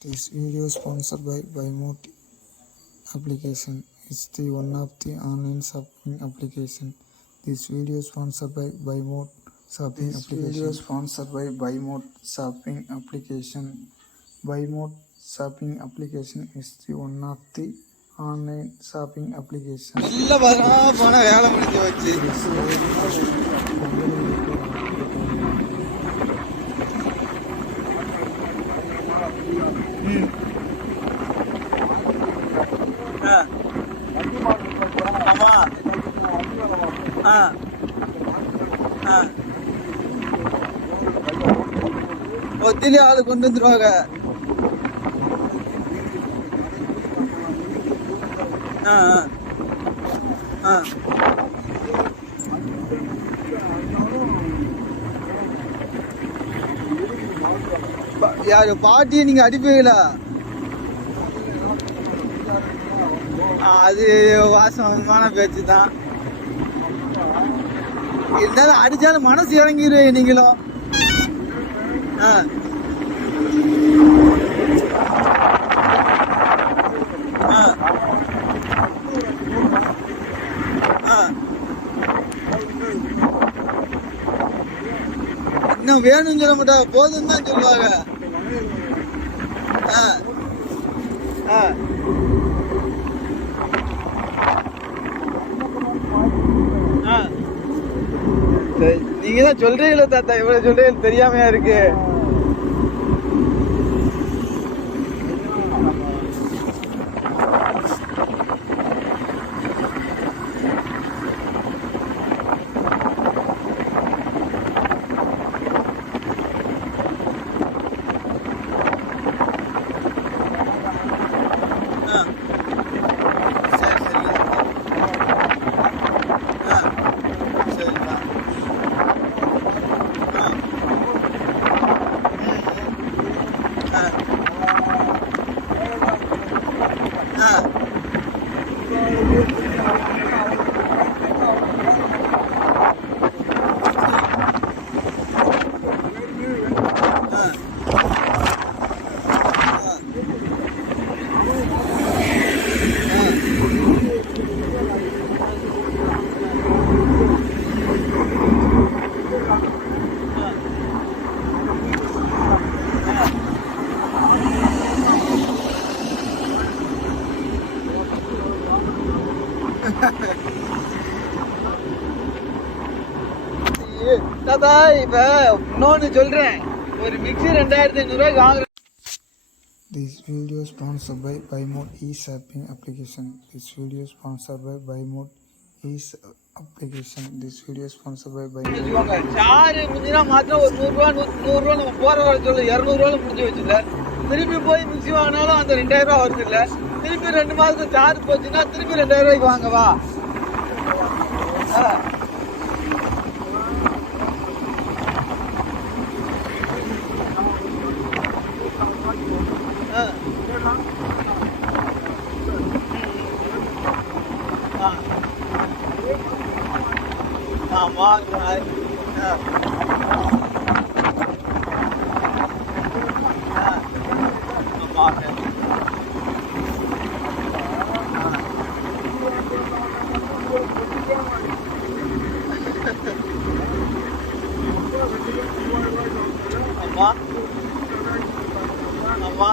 This video sponsored by BuyMote application. It's the one of the online shopping application. This video sponsored by BuyMote shopping application. Video sponsored by BuyMote shopping application. BuyMote shopping application is the one of the online shopping application. ஒத்திலே ஆளு கொண்டு வந்துருவாங்க. யாரு பாட்டியை நீங்க அடிப்பீங்களா? அது வாசமான பேச்சு தான். இருந்தாலும் அடிச்சாலும் மனசு இறங்கிரு நீங்களும். இன்னும் வேணும்னு சொல்ல மாட்டாங்க, போதும் தான் சொல்லுவாங்க. நீங்க தான் சொல்றீங்களா தாத்தா, இவ்வளவு சொல்றீங்க தெரியாமையா இருக்கு. தாத்தா இப்ப இன்னொன்னு சொல்றேன், ஒரு மிக்ஸி 2500 ரூபாய்க்கு வாங்குறேன். This video sponsored by BuyMote e-shopping application. This video sponsored by BuyMote application. This video sponsored by BuyMote. Sir முந்தினா மாத்திரம் ஒரு 100 ரூபா நம்ம போற வர சொல்ல 200 ரூபாய் முடிஞ்சு வச்சுல. திருப்பி போய் மிக்ஸி வாங்கினாலும் அந்த 2000 ரூபாய் வருது இல்ல. திருப்பி 2 மாசத்துக்கு சார்ஜ் போச்சுன்னா திருப்பி 2000 ரூபாய்க்கு வாங்கவா? ஆமா ஆமா